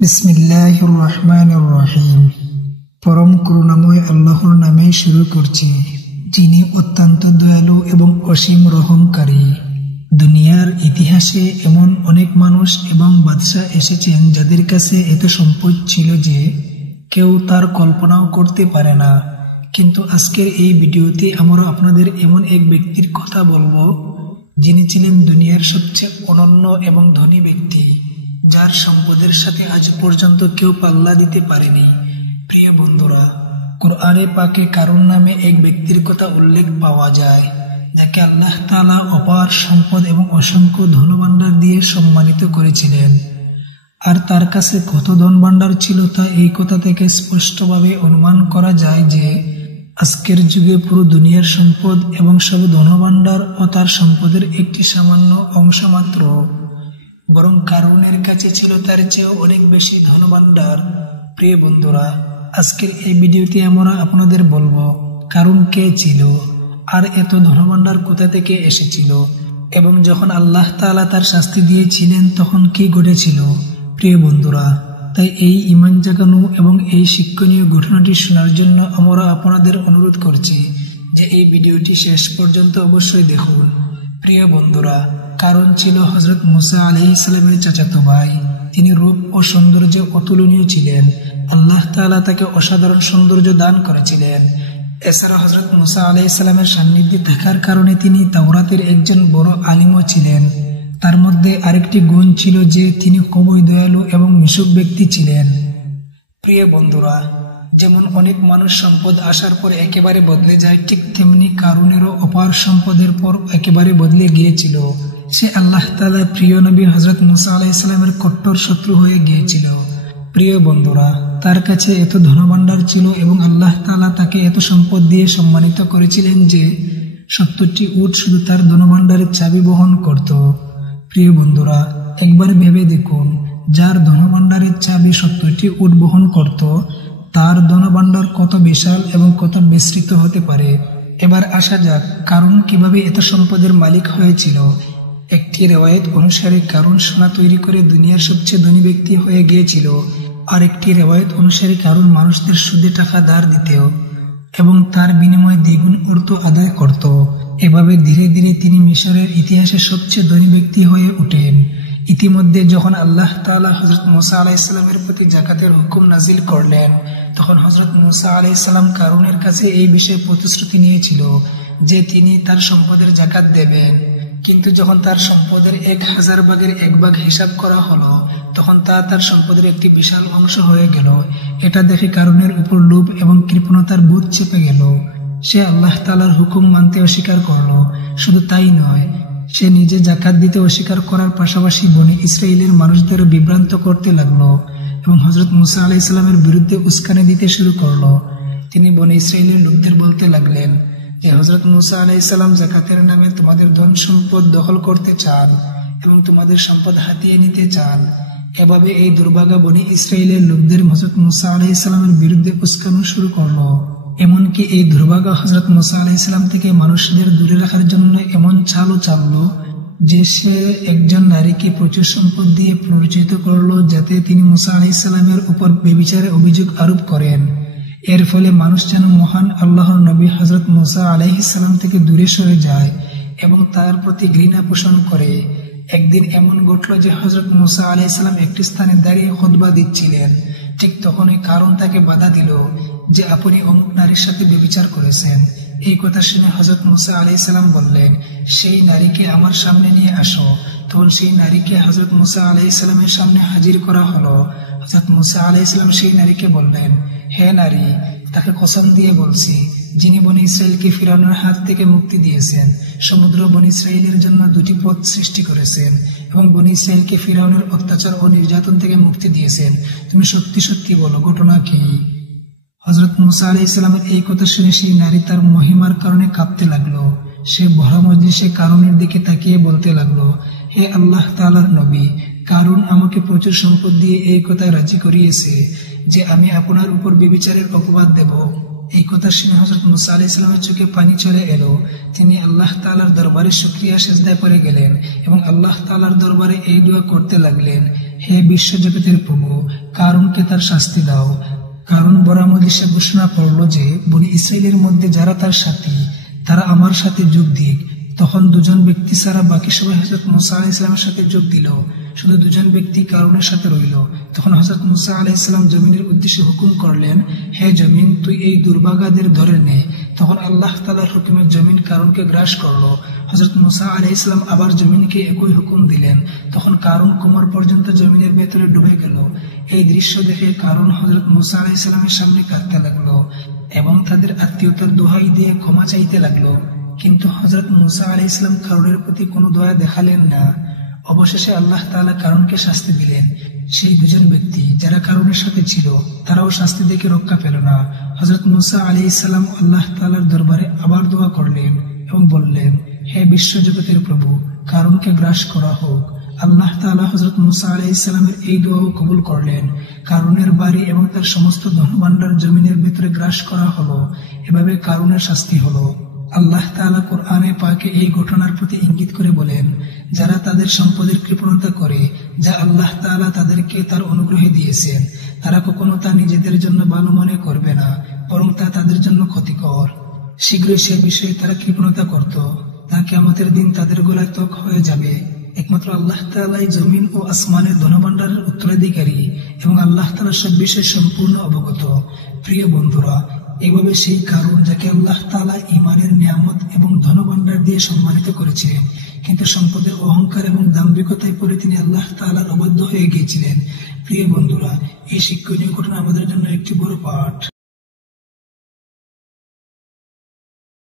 বিসমিল্লাহির রহমানির রহিম। পরম করুণাময় আল্লাহর নামে শুরু করছি, যিনি অত্যন্ত দয়ালু এবং অসীম রহমকারী। দুনিয়ার ইতিহাসে এমন অনেক মানুষ এবং বাদশা এসেছেন যাদের কাছে এত সম্পদ ছিল যে কেউ তার কল্পনাও করতে পারে না। কিন্তু আজকের এই ভিডিওতে আমরা আপনাদের এমন এক ব্যক্তির কথা বলবো, যিনি ছিলেন দুনিয়ার সবচেয়ে অনন্য এবং ধনী ব্যক্তি, যার সম্পদের সাথে আজ পর্যন্ত কেউ পাল্লা দিতে পারেনি। প্রিয় বন্ধুরা, কুরআনে পাকে কারুন নামে এক ব্যক্তির কথা উল্লেখ পাওয়া যায়, যাকে আল্লাহ তাআলা অপার সম্পদ এবং অসংখ্য ধনভাণ্ডার দিয়ে সম্মানিত করেছিলেন। আর তার কাছে কত ধনভাণ্ডার ছিল তা এই কথা থেকে স্পষ্টভাবে অনুমান করা যায় যে আজকের যুগে পুরো দুনিয়ার সম্পদ এবং সব ধনভাণ্ডার ও তার সম্পদের একটি সামান্য অংশ মাত্র, বরং কারুনের কাছে ছিল তার চেয়েও অনেক বেশি ধনভাণ্ডার। প্রিয় বন্ধুরা, আজকের এই ভিডিওতে আমরা আপনাদের বলবো কারুন কে ছিল, আর এত ধনভাণ্ডার কোথা থেকে এসেছিল, এবং যখন আল্লাহ তাআলা তার শাস্তি দিয়েছিলেন তখন কি ঘটেছিল। প্রিয় বন্ধুরা, তাই এই ঈমান জাগানো এবং এই শিক্ষণীয় ঘটনাটি শোনার জন্য আমরা আপনাদের অনুরোধ করছি যে এই ভিডিওটি শেষ পর্যন্ত অবশ্যই দেখুন। প্রিয় বন্ধুরা, কারণ ছিল হযরত মুসা আলাইহিস সালামের চাচাতো ভাই। তিনি রূপ ও সৌন্দর্যে অতুলনীয় ছিলেন। আল্লাহ তাআলা তাকে অসাধারণ সৌন্দর্য দান করেছিলেন। এছাড়া হযরত মুসা আলাইহিস সালামের সান্নিধ্যে থাকার কারণে তিনি তাওরাতের একজন বড় আলিমও ছিলেন। তার মধ্যে আরেকটি গুণ ছিল যে তিনি খুবই দয়ালু এবং মিশুক ব্যক্তি ছিলেন। প্রিয় বন্ধুরা, যেমন অনেক মানুষ সম্পদ আসার পর একেবারে বদলে যায়, ঠিক তেমনি কারুনেরও অপার সম্পদের পর একেবারে বদলে গিয়েছিল। সে আল্লাহ তাআলার প্রিয় নবী হযরত মুসা আলাইহিস সালামের কট্টর শত্রু হয়ে গিয়েছিল। প্রিয় বন্ধুরা, তার কাছে এত ধনভাণ্ডার ছিল এবং আল্লাহ তাআলা তাকে এত সম্পদ দিয়ে সম্মানিত করেছিলেন যে 70টি উট শুধু তার ধনভাণ্ডারের চাবি বহন করত। প্রিয় বন্ধুরা, একবার ভেবে দেখুন, যার ধনভাণ্ডারের চাবি 70টি উট বহন করত, তার ধনভাণ্ডার কত বিশাল এবং কত বিস্তৃত হতে পারে। এবার আসা যাক কারুন কিভাবে এত সম্পদের মালিক হয়েছিল। একটি রেওয়ায়েত অনুসারে কারুন সোনা তৈরি করে দুনিয়ার সবচেয়ে ধনী ব্যক্তি হয়ে গিয়েছিল। আর একটি রেওয়ায়েত অনুসারে কারুন মানুষদের সুদে টাকা ধার দিত এবং তার বিনিময়ে দ্বিগুণ অর্থ আদায় করত। এভাবে ধীরে ধীরে তিনি মিশরের ইতিহাসে সবচেয়ে ধনী ব্যক্তি হয়ে ওঠেন। ইতিমধ্যে যখন আল্লাহ তাআলা হযরত মুসা আলাইহিস সালামের প্রতি যাকাতের হুকুম নাজিল করলেন, তখন হযরত মুসা আলাইহিস সালাম কারুনের কাছে এই বিষয়ে প্রতিশ্রুতি নিয়েছিল যে তিনি তার সম্পদের যাকাত দেবেন। কিন্তু যখন তার সম্পদের 1000 ভাগের 1 ভাগ হিসাব করা হলো, তখন তা তার সম্পদের একটি বিশাল অংশ হয়ে গেল। এটা দেখে কারুনের উপর লোভ এবং কৃপণতার ভূত চেপে গেল। সে আল্লাহ তাআলার হুকুম মানতে অস্বীকার করল। শুধু তাই নয়, সে নিজে যাকাত দিতে অস্বীকার করার পাশাপাশি বনী ইসরাইলের মানুষদের বিভ্রান্ত করতে লাগলো এবং হযরত মুসা আলাইহিস সালামের বিরুদ্ধে উস্কানি দিতে শুরু করলো। তিনি বনী ইসরাইলের লোকদের বলতে লাগলেন যে হযরত মুসা আলাইহিস সালাম যাকাতের নামে তোমাদের ধন সম্পদ দখল করতে চান এবং তোমাদের সম্পদ হাতিয়ে নিতে চান। এভাবে এই দুর্ভাগা বনী ইসরাইলের লোকদের হযরত মুসা আলাইহিস সালামের বিরুদ্ধে উস্কানো শুরু করলো। এমনকি এই দুর্ভাগা হযরত মুসা আলাইহিস সালাম থেকে মানুষদের দূরে রাখার জন্য এমন চালও চাললো যে সে একজন নারীকে প্রচুর সম্পদ দিয়ে প্ররোচিত করলো যাতে তিনি মুসা আলাইহিস সালামের উপর ব্যভিচারের অভিযোগ আরোপ করেন। এর ফলে মানুষ যেন মহান আল্লাহর নবী হযরত মুসা আলাইহিস সালাম থেকে দূরে সরে যায় এবং তার প্রতি ঘৃণা পোষণ করে। একদিন এমন ঘটল যে হযরত মুসা আলাইহিস সালাম একটি স্থানে দাঁড়িয়ে খুতবা দিচ্ছিলেন। ঠিক তখনই কারুন তাকে বাধা দিল যে আপনি অমুক নারীর সাথে ব্যভিচার করেছেন। এই কথা শুনে হযরত মুসা আলাইহিস সালাম বললেন, সেই নারীকে আমার সামনে নিয়ে আসো। তখন সেই নারীকে হযরত মুসা আলাইহিস সালামের সামনে হাজির করা হলো। হযরত মুসা আলাইহিস সালাম সেই নারীকে বললেন, হে নারী, তাকে কসম দিয়ে বলছি, যিনি বনী ইসরাইলকে ফিরআউনের হাত থেকে মুক্তি দিয়েছেন, সমুদ্র বনী ইসরাইলের জন্য 2টি পথ সৃষ্টি করেছেন এবং বনী ইসরাইলকে ফিরআউনের অত্যাচার ও নির্যাতন থেকে মুক্তি দিয়েছেন, তুমি সত্যি সত্যি বলো, ঘটনা কি? হযরত মুসা আলাইহিস সালামের এই কথা শুনে সেই নারী তার মহিমার কারণে কাঁপতে লাগলো। সে ভরা মজলিসে কারুনের দিকে তাকিয়ে বলতে লাগলো, হে আল্লাহ তাআলার নবী, কারুন আমাকে প্রচুর সম্পদ দিয়ে এই কথায় রাজি করিয়েছে যে আমি আপনার উপর ব্যভিচারের অপবাদ দেব। এই কথা শুনে হযরত মুসা আলাইহিস সালামের চোখে পানি চলে এলো। তিনি আল্লাহ তাআলার দরবারে শুকরিয়া সিজদায় পড়ে গেলেন এবং আল্লাহ তাআলার দরবারে এই দোয়া করতে লাগলেন, হে বিশ্বজগতের প্রভু, কারুনকে তার শাস্তি দাও। কারণ বরামদিসে ঘোষণা করল যে বনি ইসরায়েলের মধ্যে যারা তার সাথী তারা আমার সাথে যোগ দিক। তখন দুজন ব্যক্তি ছাড়া বাকি সবাই হযরত মুসা আলাইহিস সালামের সাথে যোগ দিল। শুধু দুজন ব্যক্তি কারুনের সাথে রইল। তখন হযরত মুসা আলাইহিস সালাম জমিনের উদ্দেশ্যে হুকুম করলেন, হে জমিন, তুই এই দুর্ভাগাদের ধরে নে। তখন আল্লাহ তাআলার হুকুমে জমিন কারুনকে গ্রাস করল। হযরত মুসা আলাইহিস সালাম আবার জমিনকে একই হুকুম দিলেন। তখন কারুন কোমর পর্যন্ত জমিনের ভেতরে ডুবে গেল। এই দৃশ্য দেখে কারুন হযরত মুসা আলাইহিস সালামের সামনে কাঁদতে লাগলো এবং তাদের আত্মীয়তার দোহাই দিয়ে ক্ষমা চাইতে লাগলো। কিন্তু হযরত মুসা আলাইহিস সালাম কারুনের প্রতি কোনো দয়া দেখালেন না। অবশেষে আল্লাহ তাআলা কারুনকে শাস্তি দিলেন। সেই দুজন ব্যক্তি যারা কারুনের সাথে ছিল তারাও শাস্তি থেকে রক্ষা পেল না। হযরত মুসা আলাইহিস সালাম আল্লাহ তাআলার দরবারে আবার দোয়া করলেন এবং বললেন, হে বিশ্বজগতের প্রভু, কারুনকে গ্রাস করা হোক। আল্লাহ তাআলা হযরত মুসা আলাইহিস সালামের এই দোয়াও কবুল করলেন। কারুনের বাড়ি এবং তার সমস্ত ধনভাণ্ডার জমিনের ভিতরে গ্রাস করা হলো। এভাবে কারুনের শাস্তি হলো। আল্লাহ তাআলা কোরআনে পাকে এই ঘটনার প্রতি ইঙ্গিত করে বলেন, যারা তাদের সম্পদের কৃপণতা করে যা আল্লাহ তাআলা তাদেরকে তার অনুগ্রহে দিয়েছেন, তারা কখনো তা নিজেদের জন্য ভালো মনে করবে না, বরং তা তাদের জন্য ক্ষতিকর। শীঘ্রই সে বিষয়ে তারা কৃপণতা করত, তা কিয়ামতের দিন তাদের গলায় তক হয়ে যাবে। একমাত্র আল্লাহ তাআলাই জমিন ও আসমানের ধনভাণ্ডারের উত্তরাধিকারী এবং আল্লাহ তাআলা সব বিষয়ে সম্পূর্ণ অবগত। প্রিয় বন্ধুরা, এভাবে সেই কারুন যাকে আল্লাহ তাআলা ঈমানের নিয়ামত এবং ধনভাণ্ডার দিয়ে সম্মানিত করেছিলেন, কিন্তু সম্পদের অহংকার এবং দাম্ভিকতায় পড়ে তিনি আল্লাহ তাআলার অবাধ্য হয়ে গিয়েছিলেন। প্রিয় বন্ধুরা, এই শিক্ষণীয় ঘটনা আমাদের জন্য একটি বড় পাঠ।